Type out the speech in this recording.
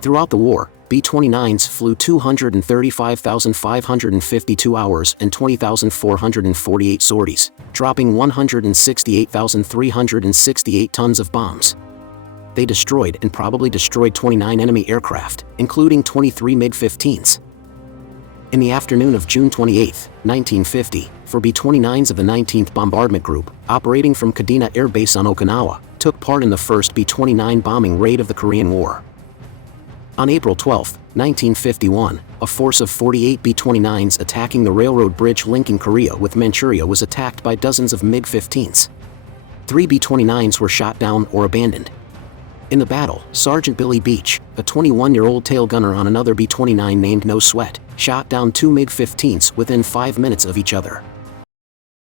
Throughout the war, B-29s flew 235,552 hours and 20,448 sorties, dropping 168,368 tons of bombs. They destroyed and probably destroyed 29 enemy aircraft, including 23 MiG-15s. In the afternoon of June 28, 1950, for B-29s of the 19th Bombardment Group, operating from Kadena Air Base on Okinawa, took part in the first B-29 bombing raid of the Korean War. On April 12, 1951, a force of 48 B-29s attacking the railroad bridge linking Korea with Manchuria was attacked by dozens of MiG-15s. 3 B-29s were shot down or abandoned. In the battle, Sergeant Billy Beach, a 21-year-old tail gunner on another B-29 named No Sweat, shot down 2 MiG-15s within 5 minutes of each other.